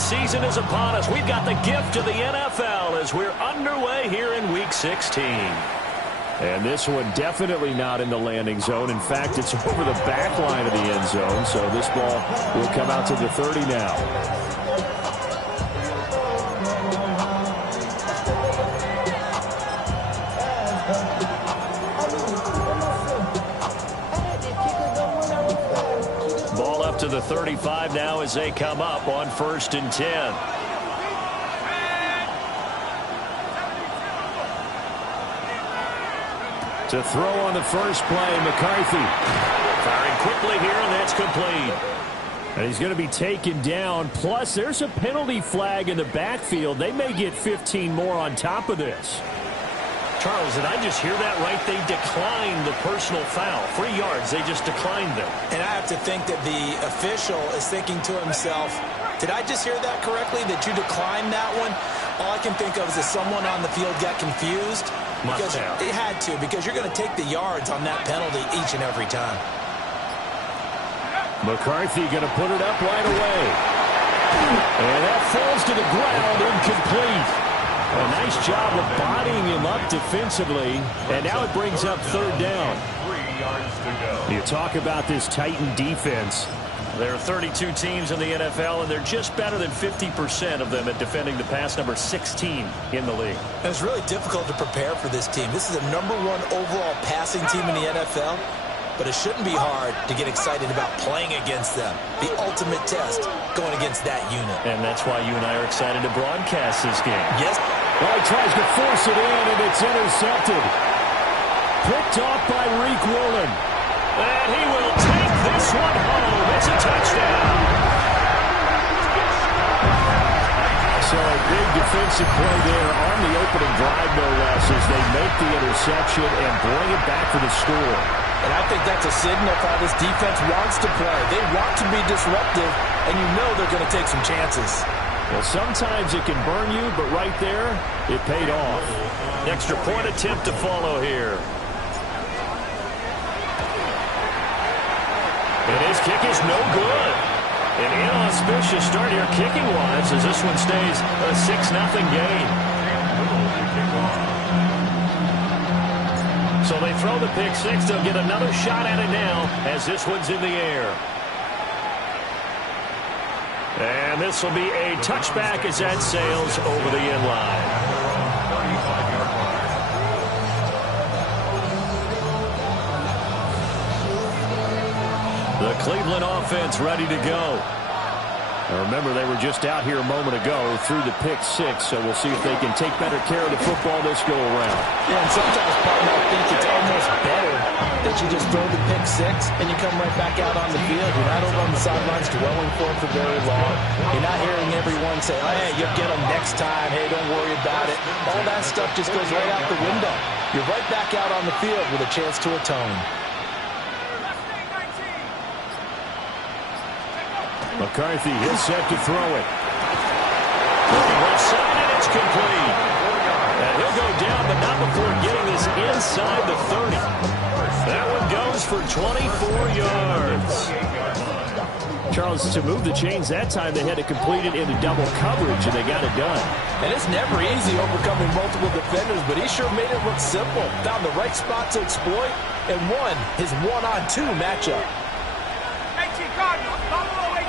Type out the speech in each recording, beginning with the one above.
season is upon us. We've got the gift of the NFL as we're underway here in Week 16. And this one definitely not in the landing zone. In fact, it's over the back line of the end zone. So this ball will come out to the 30 now. Ball up to the 35 now as they come up on 1st and 10. To throw on the first play, McCarthy. Firing quickly here, and that's complete. And he's going to be taken down. Plus, there's a penalty flag in the backfield. They may get 15 more on top of this. Charles, did I just hear that right? They declined the personal foul. 3 yards, they just declined them. And I have to think that the official is thinking to himself, did I just hear that correctly, that you declined that one? All I can think of is that someone on the field got confused. Because it had to, because you're going to take the yards on that penalty each and every time. McCarthy going to put it up right away. And that falls to the ground, incomplete. A nice job of bodying him up defensively. And now it brings up 3rd down. 3 yards to go. You talk about this Titan defense. There are 32 teams in the NFL, and they're just better than 50% of them at defending the pass, number 16 in the league. And it's really difficult to prepare for this team. This is the #1 overall passing team in the NFL, but it shouldn't be hard to get excited about playing against them. The ultimate test going against that unit. And that's why you and I are excited to broadcast this game. Yes. Well, he tries to force it in, and it's intercepted. Picked off by Reek Woolen. And he will take this one home. It's a touchdown. So a big defensive play there on the opening drive, no less, as they make the interception and bring it back for the score. And I think that's a signal for how this defense wants to play. They want to be disruptive, and you know they're going to take some chances. Well, sometimes it can burn you, but right there, it paid off. Extra point attempt to follow here. And his kick is no good. An inauspicious start here kicking-wise as this one stays a 6-0 game. So they throw the pick six. They'll get another shot at it now as this one's in the air. And this will be a touchback as that sails over the end line. The Cleveland offense ready to go. Now remember, they were just out here a moment ago through the pick six, so we'll see if they can take better care of the football this go-around. Yeah, and sometimes, partner, I think it's almost better that you just throw the pick six and you come right back out on the field. You're not over on the sidelines dwelling for it for very long. You're not hearing everyone say, oh, hey, you'll get them next time. Hey, don't worry about it. All that stuff just goes right out the window. You're right back out on the field with a chance to atone. McCarthy, he's set to throw it. Looking left side, and it's complete. And he'll go down, but not before getting this inside the 30. That one goes for 24 yards. Charles, to move the chains that time, they had to complete it into double coverage, and they got it done. And it's never easy overcoming multiple defenders, but he sure made it look simple. Found the right spot to exploit and won his one-on-two matchup. 18 Cardinals, Buffalo 18.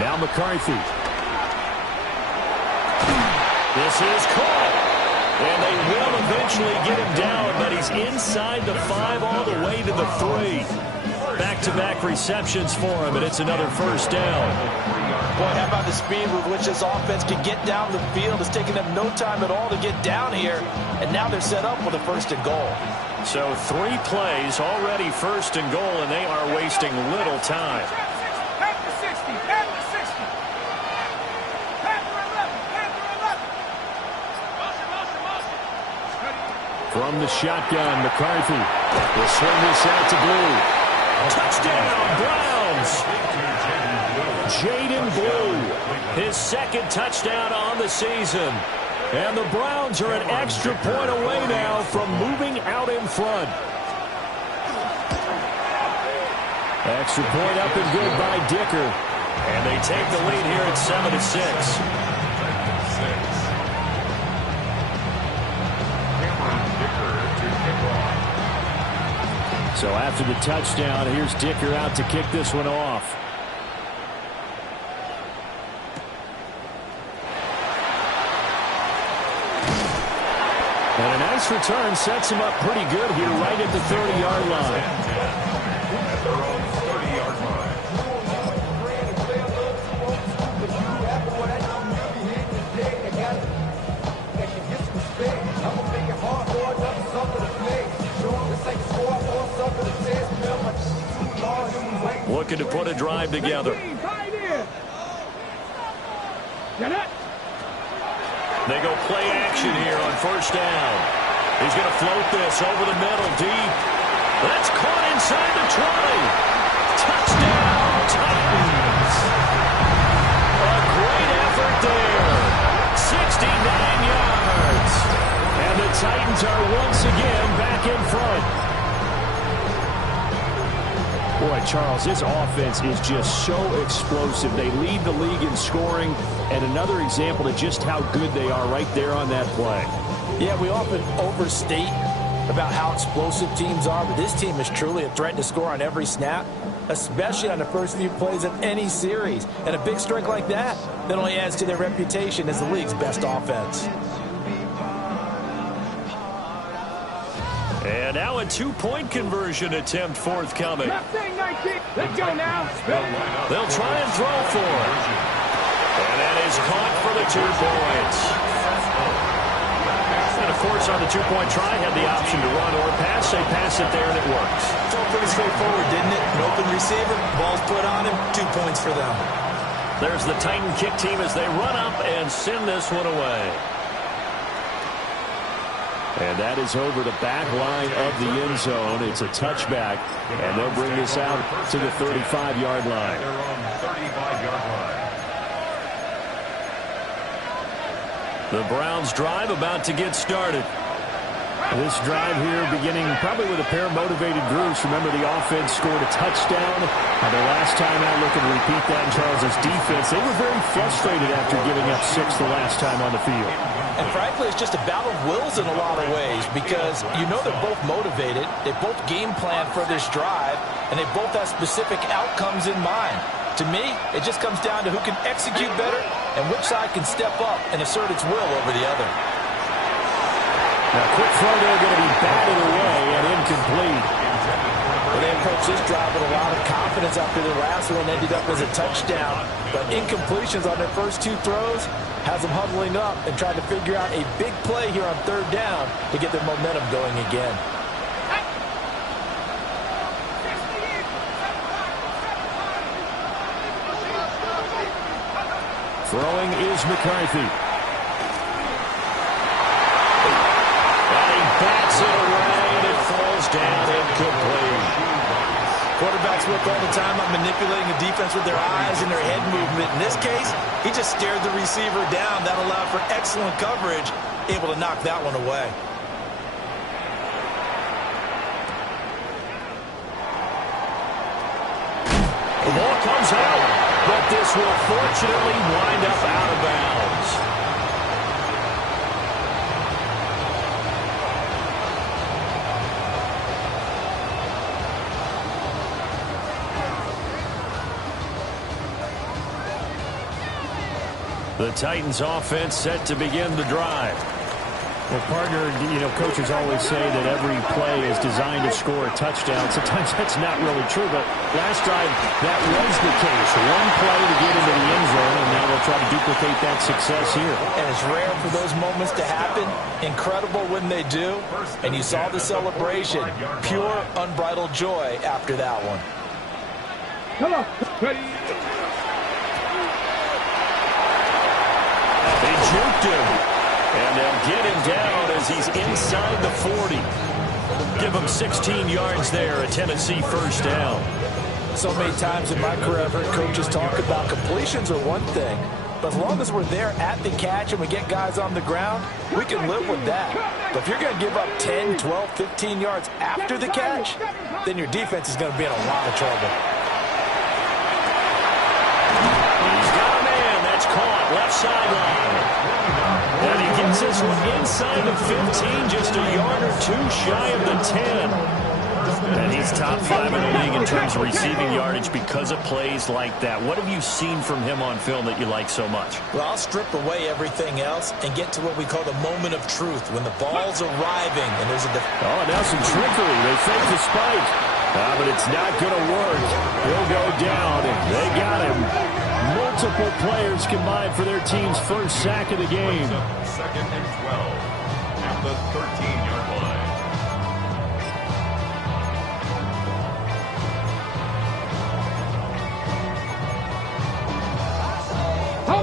Now McCarthy. This is caught. And they will eventually get him down, but he's inside the 5 all the way to the 3. Back-to-back receptions for him, and it's another first down. Boy, how about the speed with which this offense can get down the field? It's taken them no time at all to get down here, and now they're set up with a 1st and goal. So 3 plays already 1st and goal, and they are wasting little time. From the shotgun, McCarthy will swing this out to Blue. Touchdown, Browns! Jaden Blue, his 2nd touchdown on the season. And the Browns are an extra point away now from moving out in front. Extra point up and good by Dicker. And they take the lead here at 7-6. So after the touchdown, here's Dicker out to kick this one off. And a nice return sets him up pretty good here right at the 30-yard line. At their own 30-yard line. Looking to put a drive together. They go play action here on first down. He's going to float this over the middle deep. That's caught inside the 20. Touchdown, Titans. A great effort there. 69 yards. And the Titans are once again back in front. Boy, Charles, this offense is just so explosive. They lead the league in scoring, and another example of just how good they are right there on that play. Yeah, we often overstate about how explosive teams are, but this team is truly a threat to score on every snap, especially on the first few plays of any series. And a big strike like that only adds to their reputation as the league's best offense. And now a two-point conversion attempt forthcoming. Let's go now. They'll try and throw for it. And that is caught for the 2 points. And, of course, on the two-point try, had the option to run or pass. They pass it there, and it works. It's all pretty straightforward, didn't it? An open receiver, ball's put on him, 2 points for them. There's the Titan kick team as they run up and send this one away. And that is over the back line of the end zone. It's a touchback, and they'll bring this out to the 35-yard line. Their own 35-yard line. The Browns drive about to get started. This drive here beginning probably with a pair of motivated groups. Remember, the offense scored a touchdown. And their last time out, looking to repeat that in Charles's defense. They were very frustrated after giving up 6 the last time on the field. And frankly, it's just a battle of wills in a lot of ways because you know they're both motivated, they both game plan for this drive, and they both have specific outcomes in mind. To me, it just comes down to who can execute better and which side can step up and assert its will over the other. Now, quick throw there going to be batted away and incomplete. Well, they approached this drive with a lot of confidence after their last one ended up as a touchdown. But incompletions on their first 2 throws has them huddling up and trying to figure out a big play here on third down to get their momentum going again. Throwing is McCarthy. And he bats it away, and it falls down incomplete. Quarterbacks work all the time on manipulating the defense with their eyes and their head movement. In this case, he just stared the receiver down. That allowed for excellent coverage, able to knock that one away. The ball comes out, but this will fortunately wind up out of bounds. The Titans offense set to begin the drive. Well, partner, coaches always say that every play is designed to score a touchdown. Sometimes that's not really true, but last drive, that was the case. One play to get into the end zone, and now they'll try to duplicate that success here. And it's rare for those moments to happen. Incredible when they do. And you saw the celebration. Pure, unbridled joy after that one. Come on. Ready. They juked him, and they'll get him down as he's inside the 40. Give him 16 yards there, a Tennessee first down. So many times in my career, I've heard coaches talk about completions are one thing, But as long as we're there at the catch and we get guys on the ground, we can live with that. But if you're going to give up 10, 12, 15 yards after the catch, then your defense is going to be in a lot of trouble. He's got a man. That's caught. Left sideline. And he gets this one inside of 15, just a yard or two shy of the 10. And he's top 5 in the league in terms of receiving yardage because of plays like that. What have you seen from him on film that you like so much? Well, I'll strip away everything else and get to what we call the moment of truth, when the ball's arriving and there's a... Oh, now some trickery. They fake the spike. But it's not going to work. He'll go down, and they got him. Multiple players combined for their team's first sack of the game. Second and 12 at the 13-yard line.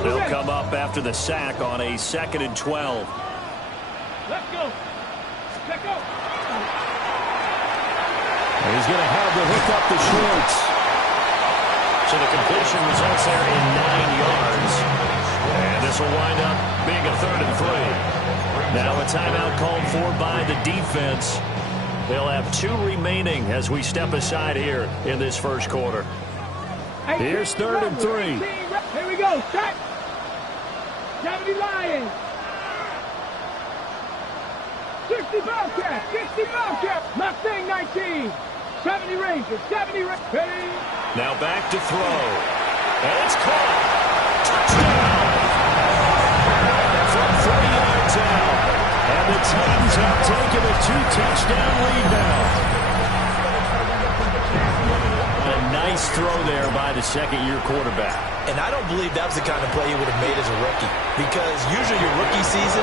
They'll come up after the sack on a 2nd and 12. Let's go. Let's go. And he's going to have to hook up the shorts. So the completion results there in 9 yards. And this will wind up being a 3rd and 3. Now a timeout called for by the defense. They'll have 2 remaining as we step aside here in this first quarter. Here's 3rd and 3. Here we go. Start. 70 Lions. 60 Bobcats. 60 Bobcats. Mustang 19. 70 Rangers. 70 Rangers. Now back to throw. And it's caught. Touchdown. From 30 yards out. And the Titans have taken a 2-touchdown lead now. A nice throw there by the second-year quarterback. And I don't believe that was the kind of play he would have made as a rookie, because usually your rookie season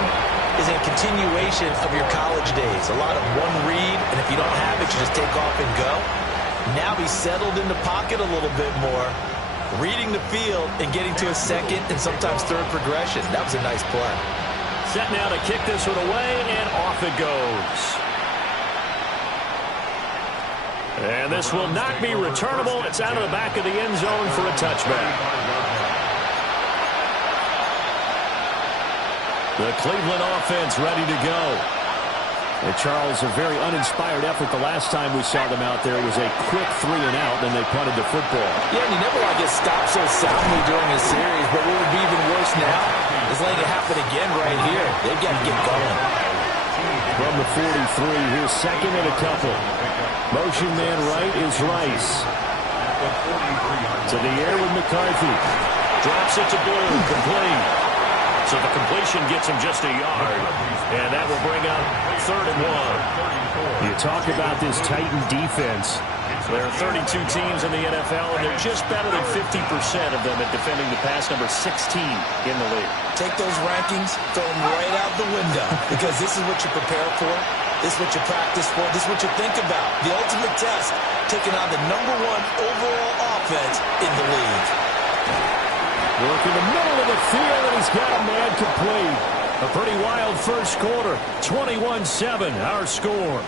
is a continuation of your college days. A lot of one read, and if you don't have it, you just take off and go. Now he's settled in the pocket a little bit more, reading the field and getting to a second and sometimes third progression. That was a nice play. Set now to kick this one away, and off it goes. And this will not be returnable. It's out of the back of the end zone for a touchback. The Cleveland offense ready to go. And Charles, a very uninspired effort the last time we saw them out there. It was a quick 3 and out, then they punted the football. Yeah, and you never want to get stopped so soundly during a series, but what would be even worse now is letting it happen again right here. They've got to get going. From the 43, here's 2nd and a couple. Motion man right is Rice. To the air with McCarthy. Drops it to Blue, complete. So the completion gets him just a yard. And that will bring up 3rd and 1. You talk about this Titan defense. There are 32 teams in the NFL, and they're just better than 50% of them at defending the pass, number 16 in the league. Take those rankings, throw them right out the window, because this is what you prepare for. This is what you practice for. This is what you think about. The ultimate test, taking on the #1 overall offense in the league. Work in the middle of the field, and he's got a man complete. A pretty wild first quarter. 21-7, our score.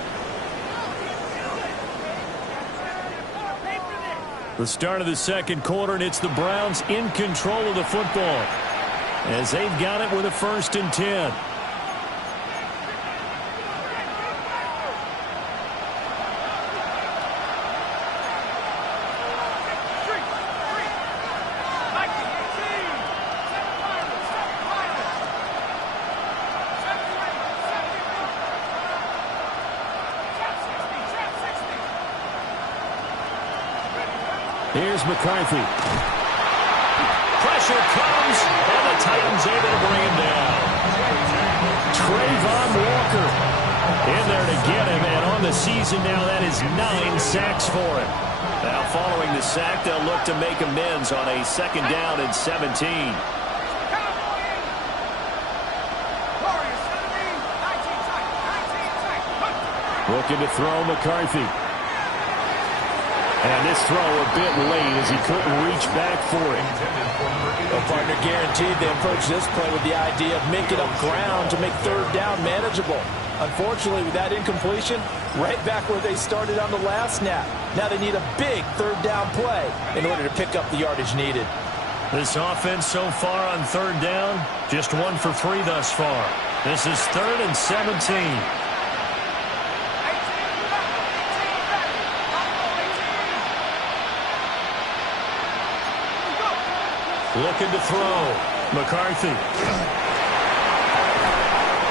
The start of the second quarter, and it's the Browns in control of the football as they've got it with a 1st and 10. Here's McCarthy. Pressure comes, and the Titans able to bring him down. Trayvon Walker in there to get him, and on the season now, that is 9 sacks for him. Now following the sack, they'll look to make amends on a 2nd down and 17. Looking to throw McCarthy. And this throw a bit late as he couldn't reach back for it. Well, partner, guaranteed they approach this play with the idea of making up ground to make 3rd down manageable. Unfortunately, with that incompletion, right back where they started on the last snap. Now they need a big 3rd down play in order to pick up the yardage needed. This offense so far on third down, just 1 for 3 thus far. This is 3rd and 17. Looking to throw. McCarthy.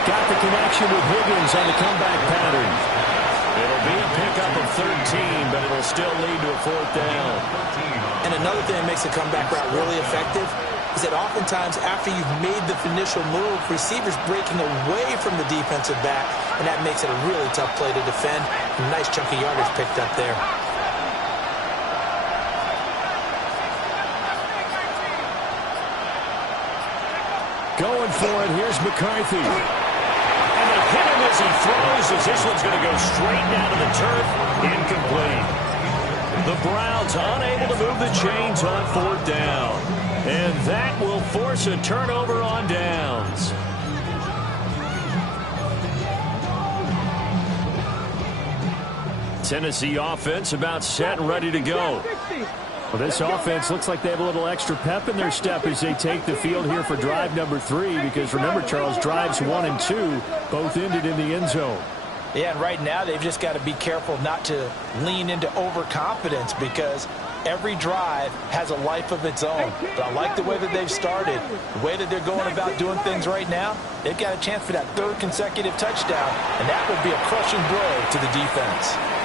Got the connection with Higgins on the comeback pattern. It'll be a pickup of 13, but it'll still lead to a 4th down. And another thing that makes the comeback route really effective is that oftentimes after you've made the initial move, receivers breaking away from the defensive back, and that makes it a really tough play to defend. A nice chunk of yardage picked up there. Going for it, here's McCarthy. And they hit him as he throws, as this one's going to go straight down to the turf. Incomplete. The Browns unable to move the chains on 4th down. And that will force a turnover on downs. Tennessee offense about set and ready to go. Well, this offense looks like they have a little extra pep in their step as they take the field here for drive number 3, because remember, Charles, drives 1 and 2 both ended in the end zone. Yeah, and right now they've just got to be careful not to lean into overconfidence, because every drive has a life of its own. But I like the way that they've started, the way that they're going about doing things right now. They've got a chance for that 3rd consecutive touchdown, and that would be a crushing blow to the defense.